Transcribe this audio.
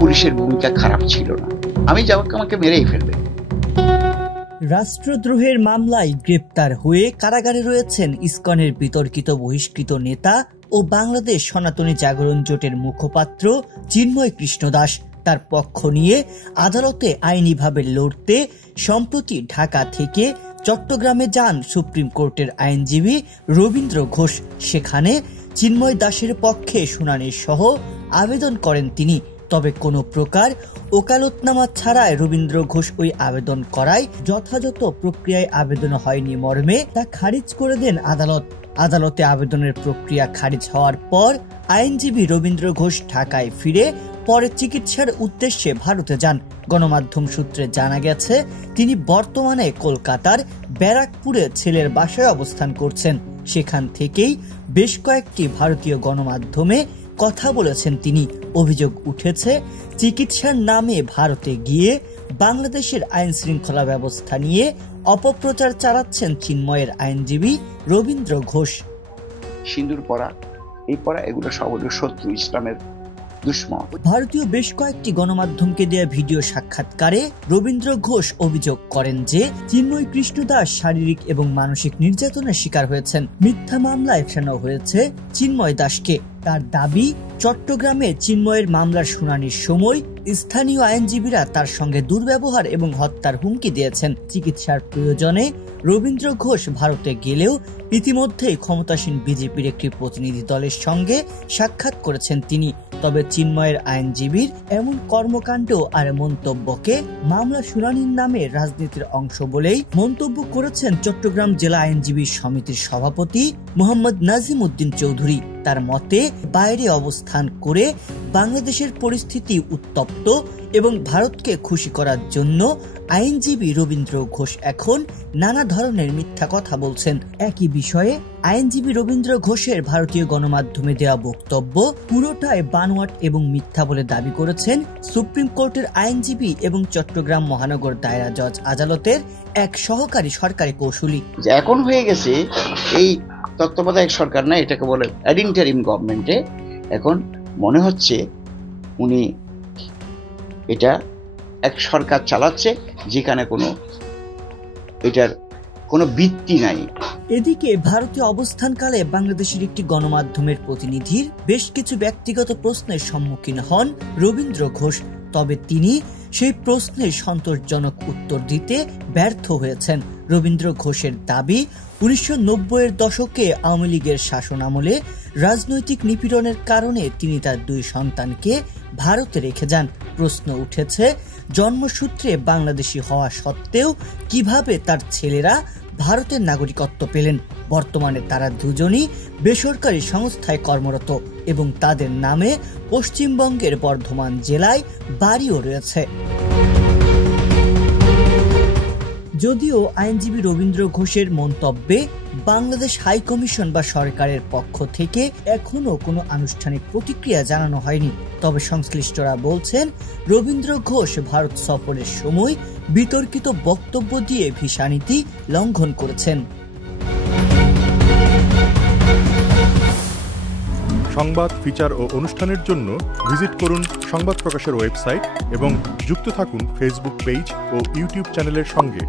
পুলিশের ভূমিকা খারাপ ছিল না। আমি যাবো আমাকে মেরেই ফেলবে। রাষ্ট্রদ্রোহের মামলায় গ্রেপ্তার হয়ে কারাগারে রয়েছেন ইসকনের বিতর্কিত বহিষ্কৃত নেতা ও বাংলাদেশ সনাতনী জাগরণ জোটের মুখপাত্র চিন্ময় কৃষ্ণ দাস। তার পক্ষ নিয়ে আদালতে আইনিভাবে লড়তে সম্প্রতি ঢাকা থেকে চট্টগ্রামে যান সুপ্রিম কোর্টের আইনজীবী রবীন্দ্র ঘোষ। সেখানে চিন্ময় দাসের পক্ষে শুনানি সহ আবেদন করেন তিনি। তবে কোনো প্রকার ওকালতনামা ছাড়াই রবীন্দ্র ঘোষ ওই আবেদন করায় যথাযথ প্রক্রিয়ায় আবেদন হয়নি মর্মে তা খারিজ করে দেন আদালত। আদালতে আবেদনের প্রক্রিয়া খারিজ হওয়ার পর আইনজীবী রবীন্দ্র ঘোষ ঢাকায় ফিরে পরে চিকিৎসার উদ্দেশ্যে ভারতে যান। গণমাধ্যম সূত্রে জানা গেছে তিনি বর্তমানে কলকাতার ব্যারাকপুরে ছেলের বাসায় অবস্থান করছেন। সেখান থেকেই বেশ কয়েকটি ভারতীয় গণমাধ্যমে কথা বলেছেন তিনি। অভিযোগ উঠেছে চিকিৎসার নামে ভারতে গিয়ে বাংলাদেশের আইন শৃঙ্খলা ব্যবস্থা নিয়ে অপপ্রচার চালাচ্ছেন চিন্ময়ের আইনজীবী রবীন্দ্র ঘোষ। সিঁদুর পরা, এই পরা, এগুলো সব হলো শত্রু, ইসলামের দুশ্মন। ভারতীয় বেশ কয়েকটি গণমাধ্যমকে দেয়া ভিডিও সাক্ষাৎকারে রবীন্দ্র ঘোষ অভিযোগ করেন যে চিন্ময় কৃষ্ণ দাস শারীরিক এবং মানসিক নির্যাতনের শিকার হয়েছেন। মিথ্যা মামলায় ফেরানো হয়েছে চিন্ময় দাসকে। তার দাবি, চট্টগ্রামে চিন্ময়ের মামলার শুনানির সময় স্থানীয় আইনজীবীরা তার সঙ্গে দুর্ব্যবহার এবং হত্যার হুমকি দিয়েছেন। চিকিৎসার প্রয়োজনে রবীন্দ্র ঘোষ ভারতে গেলেও ইতিমধ্যেই ক্ষমতাসীন বিজেপির একটি প্রতিনিধি দলের সঙ্গে সাক্ষাৎ করেছেন তিনি। তবে চিন্ময়ের আইনজীবীর এমন কর্মকাণ্ড আর মন্তব্যকে মামলা শুনানির নামে রাজনীতির অংশ বলেই মন্তব্য করেছেন চট্টগ্রাম জেলা আইনজীবী সমিতির সভাপতি মোহাম্মদ নাজিম উদ্দিন চৌধুরী। তার মতে, বাইরে অবস্থান করে বাংলাদেশের পরিস্থিতি উত্তপ্ত এবং ভারতকে খুশি করার জন্য আইনজীবী রবীন্দ্র ঘোষ এখন নানা ধরনের মিথ্যা কথা বলছেন। একই বিষয়ে আইনজীবী রবীন্দ্র ঘোষের ভারতীয় গণমাধ্যমে দেওয়া বক্তব্য পুরোটাই বানোয়াট এবং মিথ্যা বলে দাবি করেছেন সুপ্রিম কোর্টের আইনজীবী এবং চট্টগ্রাম মহানগর দায়রা জজ আদালতের এক সহকারী সরকারি কৌঁসুলি। এখন হয়ে গেছে এই তত্ত্বাবধায়ক সরকার না, এটাকে বলে ইন্টারিম গভর্নমেন্টে। এখন মনে হচ্ছে উনি এটা এক সরকার চালাচ্ছে যেখানে এটার কোনো ভিত্তি নাই। এদিকে ভারতীয় অবস্থানকালে বাংলাদেশের একটি গণমাধ্যমের প্রতিনিধির বেশ কিছু ব্যক্তিগত প্রশ্নের সম্মুখীন হন রবীন্দ্র ঘোষ। তবে তিনি সেই প্রশ্নের সন্তোষজনক উত্তর দিতে ব্যর্থ হয়েছেন। রবীন্দ্র ঘোষের দাবি, 1990-এর দশকে আওয়ামী লীগের শাসন আমলে রাজনৈতিক নিপীড়নের কারণে তিনি তার 2 সন্তানকে ভারতে রেখে যান। প্রশ্ন উঠেছে, জন্মসূত্রে বাংলাদেশি হওয়া সত্ত্বেও কিভাবে তার ছেলেরা ভারতের নাগরিকত্ব পেলেন। বর্তমানে তারা দুজনই বেসরকারি সংস্থায় কর্মরত এবং তাদের নামে পশ্চিমবঙ্গের বর্ধমান জেলায় বাড়িও রয়েছে। যদিও আইনজীবী রবীন্দ্র ঘোষের মন্তব্যে বাংলাদেশ হাই কমিশন বা সরকারের পক্ষ থেকে এখনো কোনো আনুষ্ঠানিক প্রতিক্রিয়া জানানো হয়নি, তবে সংশ্লিষ্টরা বলছেন রবীন্দ্র ঘোষ ভারত সফরের সময় বিতর্কিত বক্তব্য দিয়ে ভিসা নীতি লঙ্ঘন করেছেন। সংবাদ, ফিচার ও অনুষ্ঠানের জন্য ভিজিট করুন সংবাদ প্রকাশের ওয়েবসাইট এবং যুক্ত থাকুন ফেসবুক পেজ ও ইউটিউব চ্যানেলের সঙ্গে।